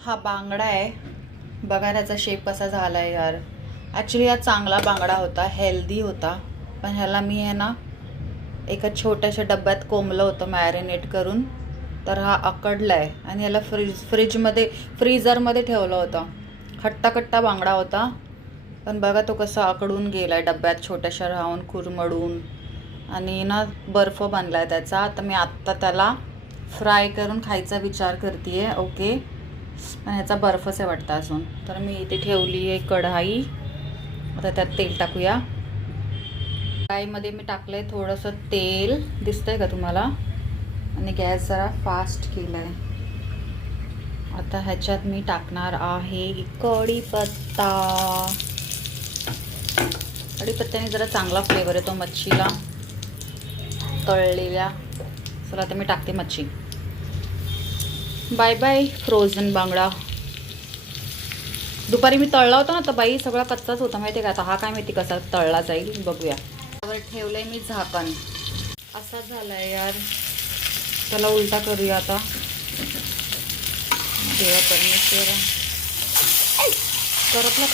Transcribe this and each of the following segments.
हा बांगडा आहे बघा, त्याचा शेप कसा झाला आहे यार. ॲक्च्युली हा चांगला बांगडा होता, हेल्दी होता, पण ह्याला मी आहे ना एका छोट्याशा डब्यात कोंबलं होतं मॅरिनेट करून, तर हा अकडला आहे आणि याला फ्रीजरमध्ये ठेवलं होतं. खट्टा बांगडा होता, पण बघा तो कसा आकडून गेला आहे डब्यात छोट्याशा राहून कुरमडून, आणि ना बर्फ बनला आहे त्याचा. तर मी आत्ता त्याला फ्राय करून खायचा विचार करते आहे. ओके, पण ह्याचा बर्फच आहे वाटतं अजून. तर मी इथे ठेवली आहे कढाई, आता त्यात तेल टाकूया. कढाईमध्ये मी टाकलं आहे थोडंसं तेल, दिसतंय का तुम्हाला, आणि गॅस जरा फास्ट केला आहे. आता ह्याच्यात मी टाकणार आहे कढीपत्ता. कढीपत्त्याने जरा चांगला फ्लेवर येतो मच्छीला तळलेल्या. चला आता मी टाकते मच्छी. बाय बाय फ्रोझन बांगडा. दुपारी मी तळला होता ना तर बाई सगळा कच्चाच होता माहिती आहे का. आता हा काय माहिती कसा तळला जाईल, बघूया. त्यावर ठेवलंय मी झाकण. असा झालाय यार, त्याला उलटा करूया आता. देवा परमेश्वरा, करपला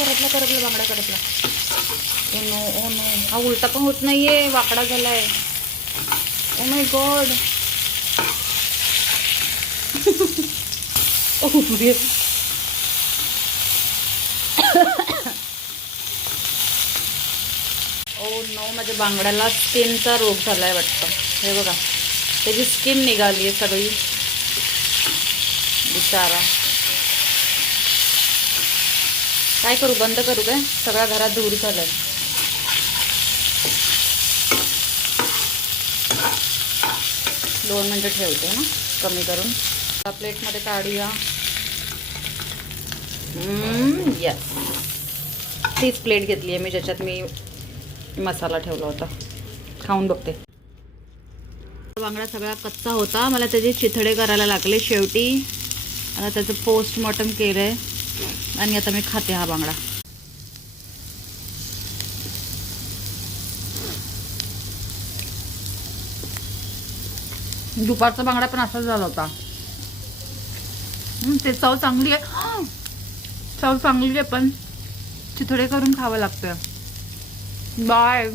बांगडा करपला. ओ नो ओ नो, हा उलटा पण होत नाहीये, वाकडा झालाय. Oh my God. Oh no, माझ्या बांगड्याला स्किनचा रोग झालाय वाटतं. हे बघा, त्याची स्किन निघाली आहे सगळी, बिचारा. काय करू, बंद करू काय? सगळ्या घरात धूर झालाय. दोन मिनटं ठेवते ना कमी करून. प्लेटमध्ये काढूया. यस, तीच प्लेट घेतली आहे मी ज्याच्यात मी मसाला ठेवला होता. खाऊन बघते. बांगडा सगळा कच्चा होता, मला त्याचे चिथडे करायला लागले शेवटी. आता त्याचं पोस्टमॉर्टम केलं आहे आणि आता मी खाते हा बांगडा. दुपारचा बांगडा पण असाच झाला होता. ते चव चांगली आहे, चव चांगली आहे, पण चिथडे करून खावं लागतं. बाय.